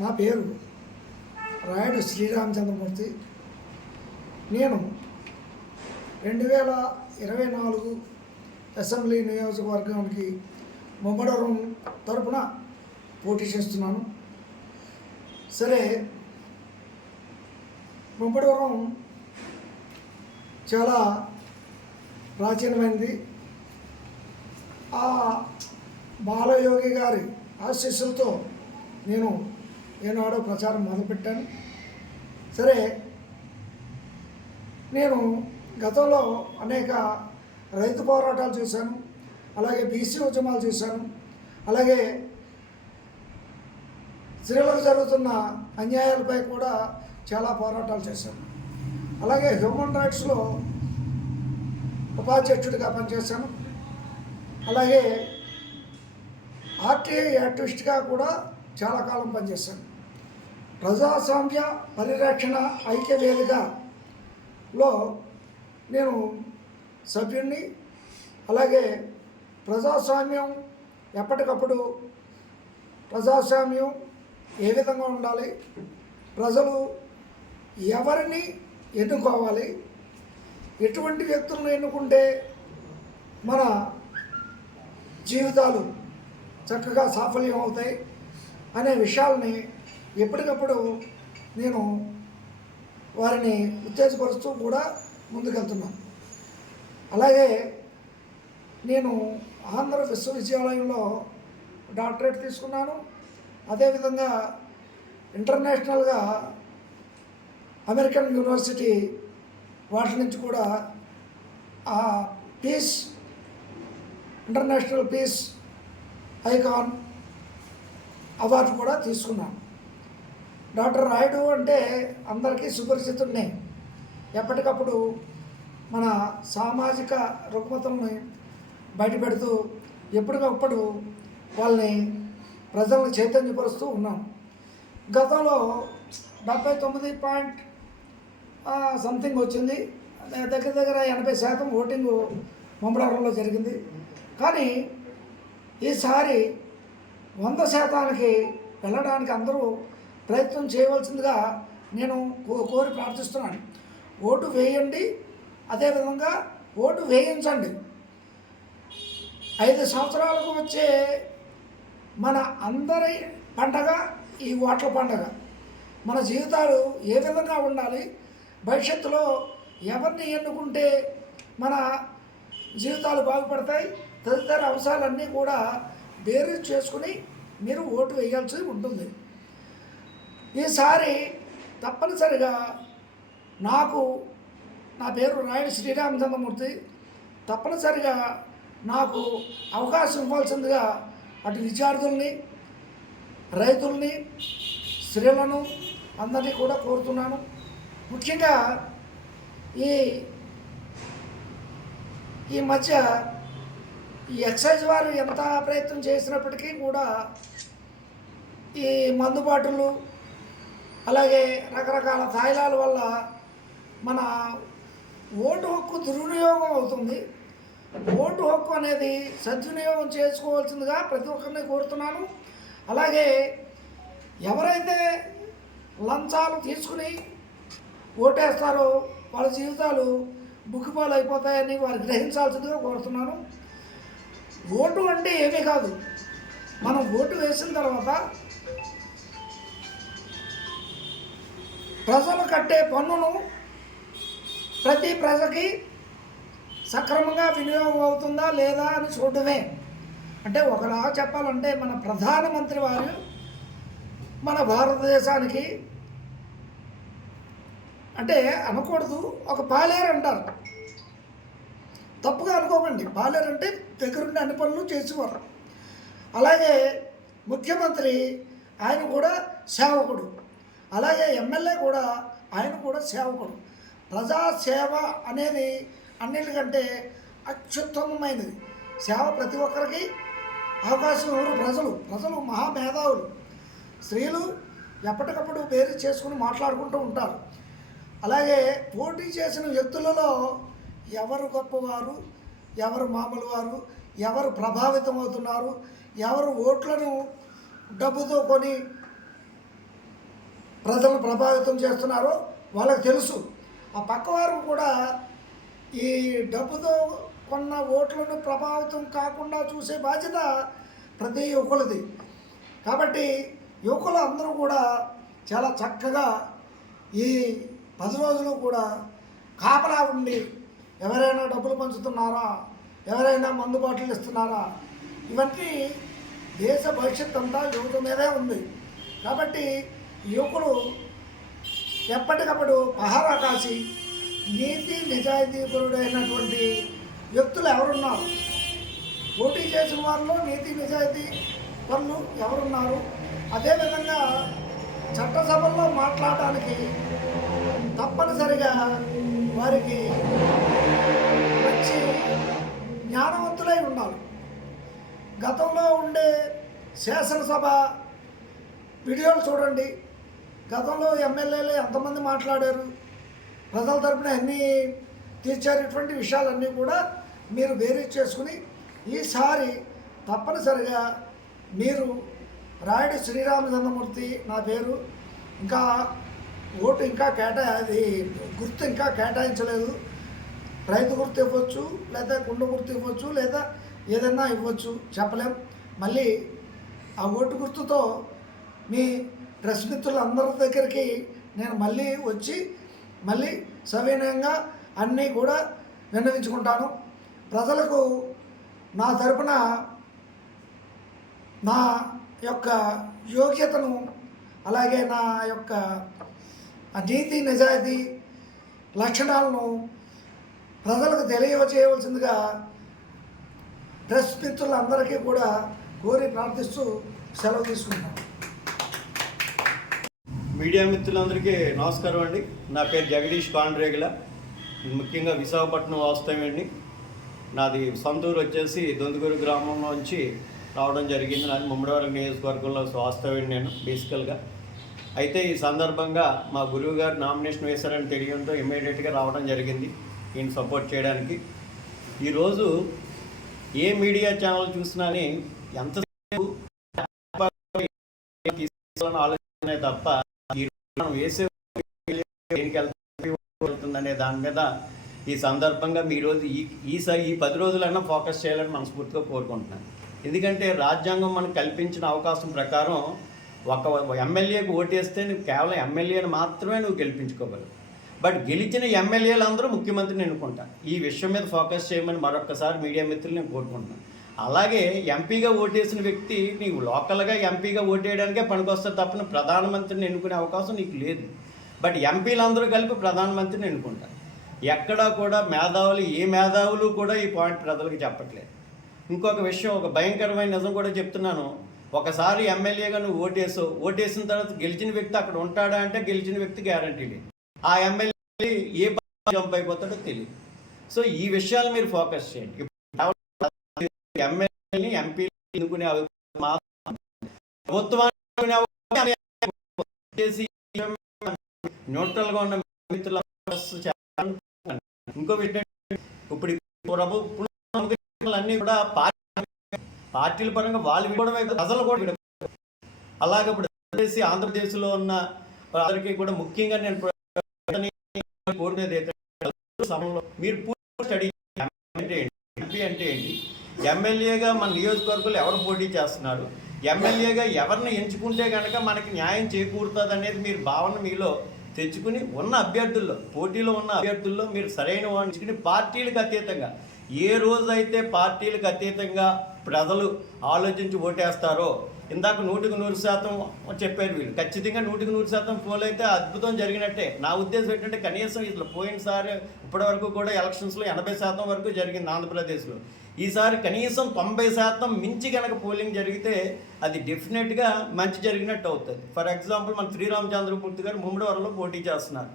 నా పేరు రాయుడు శ్రీరామచంద్రమూర్తి నేను రెండు వేల ఇరవై నాలుగు అసెంబ్లీ నియోజకవర్గానికి ముమ్మడవరం తరపున పోటీ చేస్తున్నాను. సరే ముమ్మడవరం చాలా ప్రాచీనమైనది. ఆ బాలయోగి గారి ఆశీస్సులతో నేను ఏనాడో ప్రచారం మొదలుపెట్టాను. సరే నేను గతంలో అనేక రైతు పోరాటాలు చేశాను. అలాగే బీసీ ఉద్యమాలు చేశాను. అలాగే స్త్రీలకు జరుగుతున్న అన్యాయాలపై కూడా చాలా పోరాటాలు చేశాను. అలాగే హ్యూమన్ రైట్స్లో ఉపాధ్యక్షుడిగా పనిచేశాను. అలాగే ఆర్టీఐ యాక్టివిస్ట్గా కూడా చాలా కాలం పనిచేశాను. ప్రజాస్వామ్య పరిరక్షణ ఐక్య వేదికలో నేను సభ్యుణ్ణి అలాగే ప్రజాస్వామ్యం ఎప్పటికప్పుడు ప్రజాస్వామ్యం ఏ విధంగా ఉండాలి ప్రజలు ఎవరిని ఎన్నుకోవాలి ఎటువంటి వ్యక్తులను ఎన్నుకుంటే మన జీవితాలు చక్కగా సాఫల్యం అవుతాయి అనే విషయాల్ని ఎప్పటికప్పుడు నేను వారిని ఉత్తేజపరుస్తూ కూడా ముందుకెళ్తున్నాను. అలాగే నేను ఆంధ్ర విశ్వవిద్యాలయంలో డాక్టరేట్ తీసుకున్నాను. అదేవిధంగా ఇంటర్నేషనల్గా అమెరికన్ యూనివర్సిటీ వాటి నుంచి కూడా ఆ peace international peace icon award కూడా తీసుకున్నాను. డాక్టర్ రాయుడు అంటే అందరికీ సుపరిచితుడినే. ఎప్పటికప్పుడు మన సామాజిక రుగ్మతల్ని బయటపెడుతూ ఎప్పటికప్పుడు వాళ్ళని ప్రజలను చైతన్యపరుస్తూ ఉన్నాం. గతంలో డెబ్బై తొమ్మిది పాయింట్ సంథింగ్ వచ్చింది. దగ్గర దగ్గర ఎనభై శాతం ఓటింగ్ మమ్మడారంలో జరిగింది. కానీ ఈసారి వంద శాతానికి వెళ్ళడానికి అందరూ ప్రయత్నం చేయవలసిందిగా నేను కో- కోరి ప్రార్థిస్తున్నాను. ఓటు వేయండి. అదేవిధంగా ఓటు వేయించండి. ఐదు సంవత్సరాలకు వచ్చే మన అందరి పండగ ఈ ఓట్ల పండగ. మన జీవితాలు ఏ విధంగా ఉండాలి? భవిష్యత్తులో ఎవరిని ఎన్నుకుంటే మన జీవితాలు బాగుపడతాయి? తదితర అంశాలన్నీ కూడా బేరీ చేసుకుని మీరు ఓటు వేయాల్సి ఉంటుంది. ఈసారి తప్పనిసరిగా నాకు నా పేరు రాయుడు శ్రీరామచంద్రమూర్తి. తప్పనిసరిగా నాకు అవకాశం ఇవ్వాల్సిందిగా అటు విద్యార్థుల్ని రైతుల్ని స్త్రీలను అందరినీ కూడా కోరుతున్నాను. ముఖ్యంగా ఈ ఈ మధ్య ఈ ఎక్సైజ్ వారు ఎంత ప్రయత్నం చేసినప్పటికీ కూడా ఈ మందుబాటులు అలాగే రకరకాల తాయిలాల వల్ల మన ఓటు హక్కు దుర్వినియోగం అవుతుంది. ఓటు హక్కు అనేది సద్వినియోగం చేసుకోవాల్సిందిగా ప్రతి ఒక్కరిని కోరుతున్నాను. అలాగే ఎవరైతే లంచాలు తీసుకుని ఓటేస్తారో వాళ్ళ జీవితాలు బుక్కిపాలు అయిపోతాయని వారు గ్రహించాల్సిందిగా కోరుతున్నాను. ఓటు అంటే ఏమీ కాదు. మనం ఓటు వేసిన తర్వాత ప్రజలు కట్టే పన్నును ప్రతి ప్రజకి సక్రమంగా వినియోగం అవుతుందా లేదా అని చూడటమే అంటే ఒకలా చెప్పాలంటే మన ప్రధానమంత్రి వారు మన భారతదేశానికి అంటే అనకూడదు ఒక పాలేరు అంటారు. తప్పుగా అనుకోకండి. పాలేరు అంటే దగ్గరుండి అన్ని పనులు చేసేవారు. అలాగే ముఖ్యమంత్రి ఆయన కూడా సేవకుడు. అలాగే ఎమ్మెల్యే కూడా ఆయన కూడా సేవకుడు. ప్రజాసేవ అనేది అన్నిటికంటే అత్యుత్తమమైనది. సేవ ప్రతి ఒక్కరికి అవకాశం ఎవరు? ప్రజలు. ప్రజలు మహామేధావులు. స్త్రీలు ఎప్పటికప్పుడు వేరు చేసుకుని మాట్లాడుకుంటూ ఉంటారు. అలాగే పోటీ చేసిన వ్యక్తులలో ఎవరు గొప్పవారు? ఎవరు మామూలు వారు ఎవరు ప్రభావితం అవుతున్నారు ఎవరు ఓట్లను డబ్బుతో కొని ప్రజలను ప్రభావితం చేస్తున్నారో వాళ్ళకి తెలుసు. ఆ పక్కవారు కూడా ఈ డబ్బుతో కొన్న ఓట్లను ప్రభావితం కాకుండా చూసే బాధ్యత ప్రతి యువకులది. కాబట్టి యువకులు అందరూ కూడా చాలా చక్కగా ఈ పది రోజులు కూడా కాపలా ఉండి ఎవరైనా డబ్బులు పంచుతున్నారా? ఎవరైనా మందు బాటిల్ ఇస్తున్నారా? ఇవన్నీ దేశ భవిష్యత్ అంతా యువత మీదే ఉంది. కాబట్టి యువకులు ఎప్పటికప్పుడు పహారా కాసి నీతి నిజాయితీపరుడైనటువంటి వ్యక్తులు ఎవరున్నారు? పోటీ చేసిన వారిలో నీతి నిజాయితీ పనులు ఎవరున్నారు? అదేవిధంగా చట్టసభల్లో మాట్లాడడానికి తప్పనిసరిగా వారికి మంచి జ్ఞానవంతులై ఉండాలి. గతంలో ఉండే శాసనసభ వీడియోలు చూడండి. గతంలో ఎమ్మెల్యేలు ఎంతమంది మాట్లాడారు? ప్రజల తరపున అన్నీ తీర్చారు? ఇటువంటి విషయాలన్నీ కూడా మీరు వేరే చేసుకుని ఈసారి తప్పనిసరిగా మీరు రాయుడు శ్రీరామచంద్రమూర్తి నా పేరు. ఇంకా ఓటు ఇంకా కేటా అది గుర్తు ఇంకా కేటాయించలేదు. రైతు గుర్తు ఇవ్వచ్చు లేదా కుండ గుర్తు ఇవ్వచ్చు లేదా ఏదైనా ఇవ్వచ్చు చెప్పలేం. మళ్ళీ ఆ ఓటు గుర్తుతో మీ డ్రెస్ మిత్రులందరి దగ్గరికి నేను మళ్ళీ వచ్చి మళ్ళీ సవినయంగా అన్నీ కూడా విన్నవించుకుంటాను. ప్రజలకు నా తరపున నా యొక్క యోగ్యతను అలాగే నా యొక్క నీతి నిజాయితీ లక్షణాలను ప్రజలకు తెలియచేయవలసిందిగా ప్రెస్ మిత్రులందరికీ కూడా కోరి ప్రార్థిస్తూ సెలవు తీసుకుంటాను మీడియా మిత్రులందరికీ నమస్కారం అండి. నా పేరు జగదీష్ పాండ్రేగుల. ముఖ్యంగా విశాఖపట్నం వాస్తవ్యండి నాది సొంతూరు వచ్చేసి దొందుగూరు గ్రామం నుంచి రావడం జరిగింది. నాది ముమ్మడివరం నియోజకవర్గంలో వాస్తవ్యం నేను బేసికల్గా. అయితే ఈ సందర్భంగా మా గురువు గారు నామినేషన్ వేశారని తెలియడంతో ఇమీడియట్గా రావడం జరిగింది ఈయన సపోర్ట్ చేయడానికి. ఈరోజు ఏ మీడియా ఛానల్ చూసినాని ఎంత ఆలోచనే తప్ప మనం వేసే వెళ్తుందనే దాని మీద ఈ సందర్భంగా మీ రోజు ఈ ఈసారి ఈ పది రోజులన్నా ఫోకస్ చేయాలని మనస్ఫూర్తిగా కోరుకుంటున్నాను. ఎందుకంటే రాజ్యాంగం మనకు కల్పించిన అవకాశం ప్రకారం ఒక ఎమ్మెల్యేకి ఓటేస్తే నువ్వు కేవలం ఎమ్మెల్యేని మాత్రమే నువ్వు గెలిపించుకోగలవు. బట్ గెలిచిన ఎమ్మెల్యేలు అందరూ ముఖ్యమంత్రిని ఎన్నుకుంటారు. ఈ విషయం మీద ఫోకస్ చేయమని మరొకసారి మీడియా మిత్రులు నేను కోరుకుంటున్నాను. అలాగే ఎంపీగా ఓటేసిన వ్యక్తి నీకు లోకల్గా ఎంపీగా ఓటేయడానికే పనికొస్తే తప్పని ప్రధానమంత్రిని ఎన్నుకునే అవకాశం నీకు లేదు. బట్ ఎంపీలందరూ కలిపి ప్రధానమంత్రిని ఎన్నుకుంటారు. ఎక్కడా కూడా మేధావులు ఏ మేధావులు కూడా ఈ పాయింట్ ప్రజలకు చెప్పట్లేదు. ఇంకొక విషయం ఒక భయంకరమైన నిజం కూడా చెప్తున్నాను. ఒకసారి ఎమ్మెల్యేగా నువ్వు ఓటేసో ఓటేసిన తర్వాత గెలిచిన వ్యక్తి అక్కడ ఉంటాడా అంటే గెలిచిన వ్యక్తి గ్యారంటీ లేదు. ఆ ఎమ్మెల్యే ఏ జంప్ అయిపోతాడో తెలియదు సో ఈ విషయాలు మీరు ఫోకస్ చేయండి. ఎమ్మెల్యేని ఎంపీ ఎన్నుకునే ప్రభుత్వాన్ని చేసి న్యూట్రల్గా ఉన్న మిత్రుల ఇంకో ఇప్పుడు ఈ ప్రభు అన్ని కూడా పార్టీ పార్టీల పరంగా వాళ్ళు విడవడమే ప్రజలు కూడా అలాగే ఇప్పుడు చేసి ఆంధ్రప్రదేశ్లో ఉన్న అందరికీ కూడా ముఖ్యంగా నేను కోరినది ఏంటంటే సమయంలో మీరు పూర్తి స్టడీ అంటే ఏంటి ఎంపీ అంటే ఏంటి? ఎమ్మెల్యేగా మన నియోజకవర్గంలో ఎవరు పోటీ చేస్తున్నారు? ఎమ్మెల్యేగా ఎవరిని ఎంచుకుంటే కనుక మనకి న్యాయం చేకూరుతుంది అనేది మీరు భావన మీలో తెచ్చుకుని ఉన్న అభ్యర్థుల్లో పోటీలో ఉన్న అభ్యర్థుల్లో మీరు సరైన వాడిని పార్టీలకు అతీతంగా ఏ రోజైతే పార్టీలకు అతీతంగా ప్రజలు ఆలోచించి ఓటేస్తారో ఇందాక నూటికి నూరు శాతం చెప్పారు వీళ్ళు. ఖచ్చితంగా నూటికి నూరు శాతం పోల్ అయితే అద్భుతం జరిగినట్టే. నా ఉద్దేశం ఏంటంటే కనీసం ఇట్లా పోయినసారి ఇప్పటి వరకు కూడా ఎలక్షన్స్లో ఎనభై శాతం వరకు జరిగింది ఆంధ్రప్రదేశ్లో. ఈసారి కనీసం తొంభై శాతం మించి కనుక పోలింగ్ జరిగితే అది డెఫినెట్గా మంచి జరిగినట్టు అవుతుంది. ఫర్ ఎగ్జాంపుల్ మన శ్రీరామచంద్రమూర్తి గారు ముమ్మడివారంలో పోటీ చేస్తున్నారు.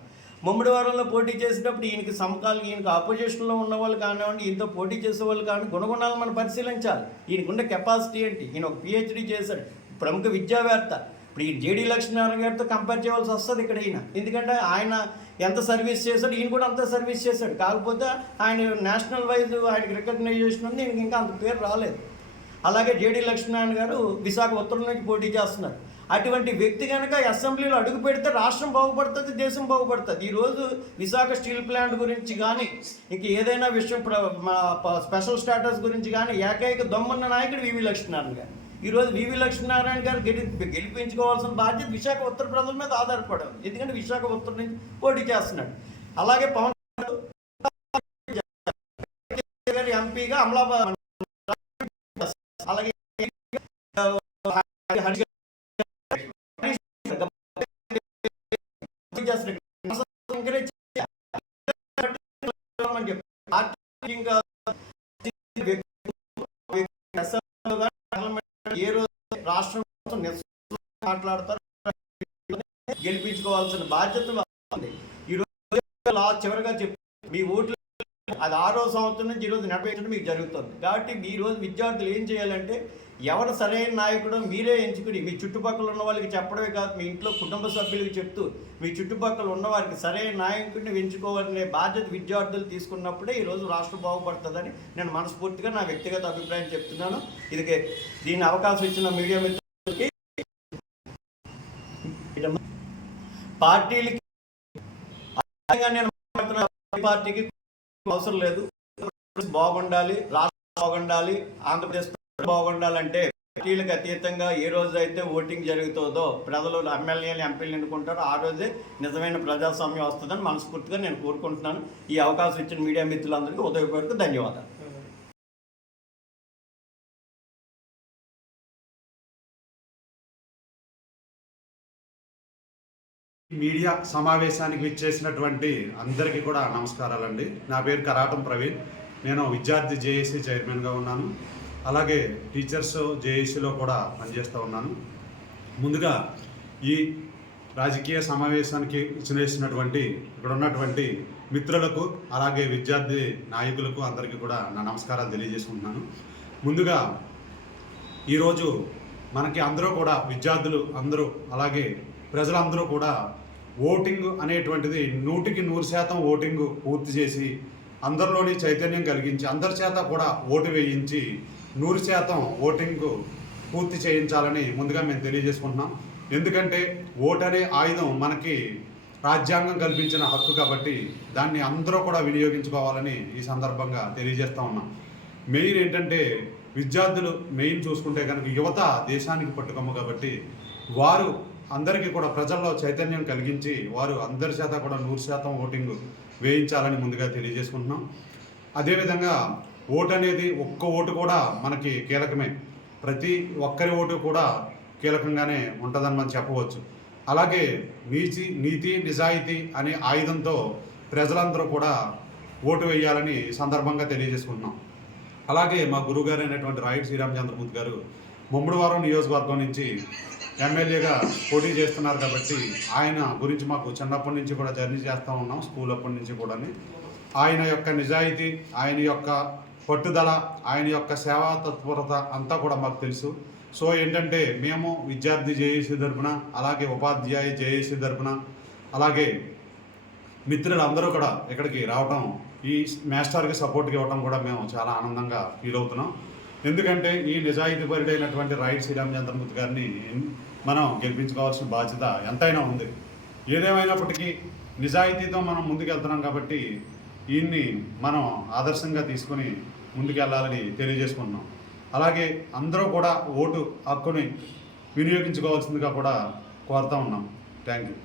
ముమ్మడివారంలో పోటీ చేసేటప్పుడు ఈయనకి సమకాలు ఈయనకి ఆపోజిషన్లో ఉన్న వాళ్ళు కానివ్వండి ఈయనతో పోటీ చేసే వాళ్ళు కానీ గుణగుణాలు మనం పరిశీలించాలి. ఈయనకున్న కెపాసిటీ ఏంటి? ఈయన ఒక పిహెచ్డీ చేశాడు. ప్రముఖ విద్యావేత్త. ఇప్పుడు ఈ జేడీ లక్ష్మీనారాయణ గారితో కంపేర్ చేయవలసి వస్తుంది ఇక్కడ ఈయన. ఎందుకంటే ఆయన ఎంత సర్వీస్ చేశాడు ఈయన కూడా అంత సర్వీస్ చేశాడు. కాకపోతే ఆయన నేషనల్ వైజ్ ఆయనకి రికగ్నైజేషన్ ఉంది ఈయనకి ఇంకా అంత పేరు రాలేదు. అలాగే జేడీ లక్ష్మీనారాయణ గారు విశాఖ ఉత్తరం నుంచి పోటీ చేస్తున్నారు. అటువంటి వ్యక్తి కనుక అసెంబ్లీలో అడుగు పెడితే రాష్ట్రం బాగుపడుతుంది దేశం బాగుపడుతుంది. ఈరోజు విశాఖ స్టీల్ ప్లాంట్ గురించి కానీ ఇంక ఏదైనా విషయం ప్ర- మా స్పెషల్ స్టాటస్ గురించి కానీ ఏకైక దొమ్మన్న నాయకుడు వివి లక్ష్మీనారాయణ గారు. ఈరోజు వివి లక్ష్మీనారాయణ గారు గెలి గెలిపించుకోవాల్సిన బాధ్యత విశాఖ ఉత్తర ప్రజల మీద ఆధారపడి ఉంది. ఎందుకంటే విశాఖ ఉత్తర నుంచి పోటీ చేస్తున్నాడు. అలాగే పవన్ గారు ఎంపీగా అమలాబాద్ అలాగే హరీష్ ఎంకరేజ్ చేయాలని చెప్పి పార్టీ ఇంకా ఏ రోజు రాష్ట్రం కోసం నిస్స- మాట్లాడతారు. గెలిపించుకోవాల్సిన బాధ్యత ఈరోజు ఈ రోజు లా చివరిగా చెప్పి మీ ఓట్లు అది ఆరో సంవత్సరం నుంచి ఈరోజు నడిపించడం మీకు జరుగుతుంది. కాబట్టి మీ రోజు విద్యార్థులు ఏం చేయాలంటే ఎవరు సరైన నాయకుడో మీరే ఎంచుకుని మీ చుట్టుపక్కల ఉన్న వాళ్ళకి చెప్పడమే కాదు మీ ఇంట్లో కుటుంబ సభ్యులకు చెప్తూ మీ చుట్టుపక్కల ఉన్న వారికి సరైన నాయకుడిని ఎంచుకోవాలనే బాధ్యత విద్యార్థులు తీసుకున్నప్పుడే ఈరోజు రాష్ట్రం బాగుపడుతుందని నేను మనస్ఫూర్తిగా నా వ్యక్తిగత అభిప్రాయం చెప్తున్నాను. ఇది దీని అవకాశం ఇచ్చిన మీడియా మిత్రులకి పార్టీలకి నేను పార్టీకి అవసరం లేదు. బాగుండాలి రాష్ట్రం బాగుండాలి ఆంధ్రప్రదేశ్ బాగుండాలంటే పార్టీలకు అతీతంగా ఏ రోజు అయితే ఓటింగ్ జరుగుతుందో ప్రజలు ఎమ్మెల్యేలు ఎంపీలు ఎన్నుకుంటారో ఆ రోజే నిజమైన ప్రజాస్వామ్యం వస్తుందని మనస్ఫూర్తిగా నేను కోరుకుంటున్నాను. ఈ అవకాశం ఇచ్చిన మీడియా మిత్రులందరికీ ఉదయపూర్వక ధన్యవాదాలు. మీడియా సమావేశానికి విచ్చేసినటువంటి అందరికీ కూడా నమస్కారాలండి. నా పేరు కరాటం ప్రవీణ్. నేను విద్యార్థి జేఏసీ చైర్మన్గా ఉన్నాను. అలాగే టీచర్స్ జేఏసీలో కూడా పనిచేస్తూ ఉన్నాను. ముందుగా ఈ రాజకీయ సమావేశానికి విచ్చేసినటువంటి ఇక్కడ ఉన్నటువంటి మిత్రులకు అలాగే విద్యార్థి నాయకులకు అందరికీ కూడా నా నమస్కారాలు తెలియజేసుకుంటున్నాను. ముందుగా ఈరోజు మనకి అందరూ కూడా విద్యార్థులు అందరూ అలాగే ప్రజలందరూ కూడా ఓటింగ్ అనేటువంటిది నూటికి నూరు శాతం ఓటింగ్ పూర్తి చేసి అందరిలోని చైతన్యం కలిగించి అందరి చేత కూడా ఓటు వేయించి నూరు శాతం ఓటింగ్ పూర్తి చేయించాలని ముందుగా మేము తెలియజేసుకుంటున్నాం. ఎందుకంటే ఓటు అనే ఆయుధం మనకి రాజ్యాంగం కల్పించిన హక్కు కాబట్టి దాన్ని అందరూ కూడా వినియోగించుకోవాలని ఈ సందర్భంగా తెలియజేస్తూ ఉన్నాం. మెయిన్ ఏంటంటే విద్యార్థులు మెయిన్ చూసుకుంటే కనుక యువత దేశానికి పట్టుకొమ్మ కాబట్టి వారు అందరికీ కూడా ప్రజల్లో చైతన్యం కలిగించి వారు అందరి చేత కూడా నూరు శాతం ఓటింగ్ వేయించాలని ముందుగా తెలియజేసుకుంటున్నాం. అదేవిధంగా ఓటు అనేది ఒక్క ఓటు కూడా మనకి కీలకమే. ప్రతి ఒక్కరి ఓటు కూడా కీలకంగానే ఉంటుందని మనం చెప్పవచ్చు. అలాగే నీతి నీతి నిజాయితీ అనే ఆయుధంతో ప్రజలందరూ కూడా ఓటు వేయాలని సందర్భంగా తెలియజేసుకుంటున్నాం. అలాగే మా గురువుగారు అయినటువంటి రాయుడు శ్రీరామచంద్రమూర్తి గారు ముమ్మడివారం నియోజకవర్గం నుంచి ఎమ్మెల్యేగా పోటీ చేస్తున్నారు కాబట్టి ఆయన గురించి మాకు చిన్నప్పటి నుంచి కూడా జర్నీ చేస్తూ ఉన్నాం స్కూల్ అప్పటి నుంచి కూడా ఆయన యొక్క నిజాయితీ ఆయన యొక్క పట్టుదల ఆయన యొక్క సేవా తత్పరత అంతా కూడా మాకు తెలుసు. సో ఏంటంటే మేము విద్యార్థి జేఏసీ తరపున అలాగే ఉపాధ్యాయ జేఏసీ తరపున అలాగే మిత్రులందరూ కూడా ఇక్కడికి రావటం ఈ మాస్టర్కి సపోర్ట్కి ఇవ్వటం కూడా మేము చాలా ఆనందంగా ఫీల్ అవుతున్నాం. ఎందుకంటే ఈ నిజాయితీ పరిడైనటువంటి రైట్ శ్రీరామచంద్రమూర్తి గారిని మనం గెలిపించుకోవాల్సిన బాధ్యత ఎంతైనా ఉంది. ఏదేమైనప్పటికీ నిజాయితీతో మనం ముందుకెళ్తున్నాం కాబట్టి ఈయన్ని మనం ఆదర్శంగా తీసుకొని ముందుకెళ్ళాలని తెలియజేసుకుంటున్నాం. అలాగే అందరూ కూడా ఓటు హక్కుని వినియోగించుకోవాల్సిందిగా కూడా కోరుతా ఉన్నాం. Thank you.